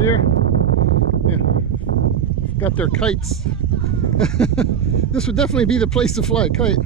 deer. Yeah, got their kites. This would definitely be the place to fly a kite.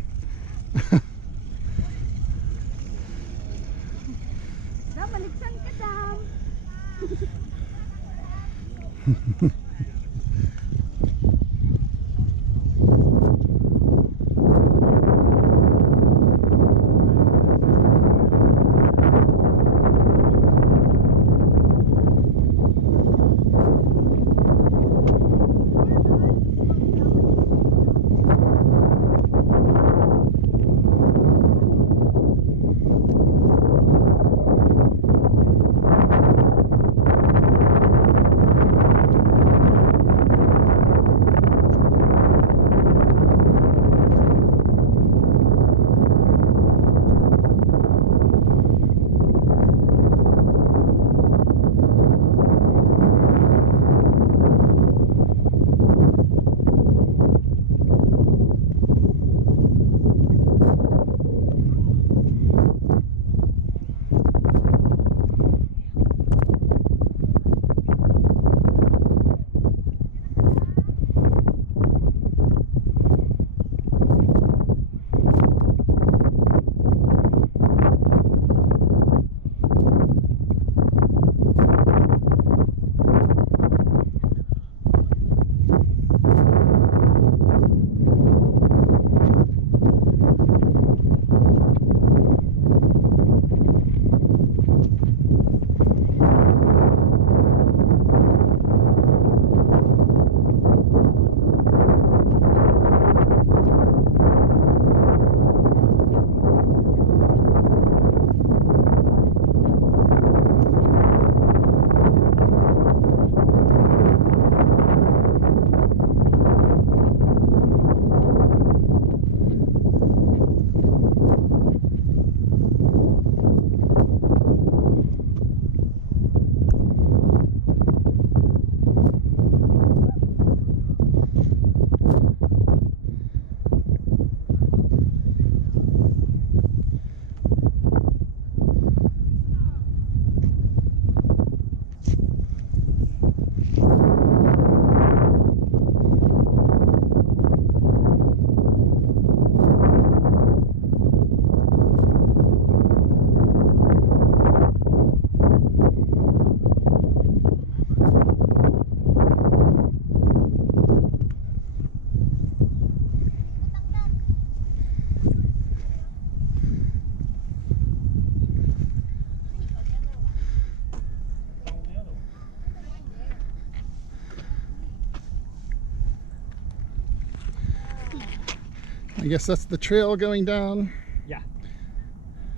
I guess that's the trail going down. Yeah,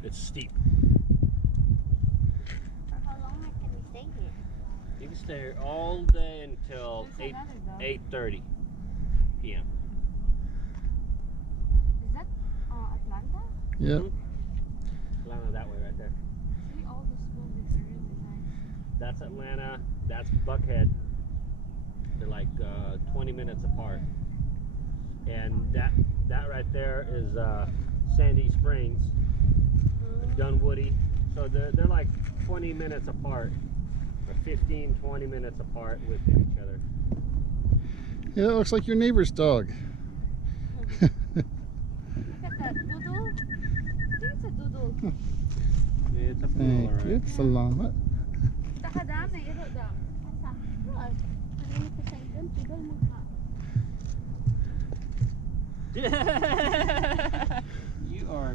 it's steep. How long can we stay here? You can stay here all day until 8:30 p.m. Is that Atlanta? Yep. Atlanta that way right there. See, all the buildings are really nice. That's Atlanta. That's Buckhead. They're like 20 minutes apart. And that right there is Sandy Springs, Dunwoody. So they're like 20 minutes apart, or 15-20 minutes apart with each other. Yeah, that looks like your neighbor's dog. Look at that doodle. I think it's a doodle. It's a poodle, Thank right? you. Salamat. Takadami, ito daw. Asa? Narinig ko sa idon, doodle mo ka. You are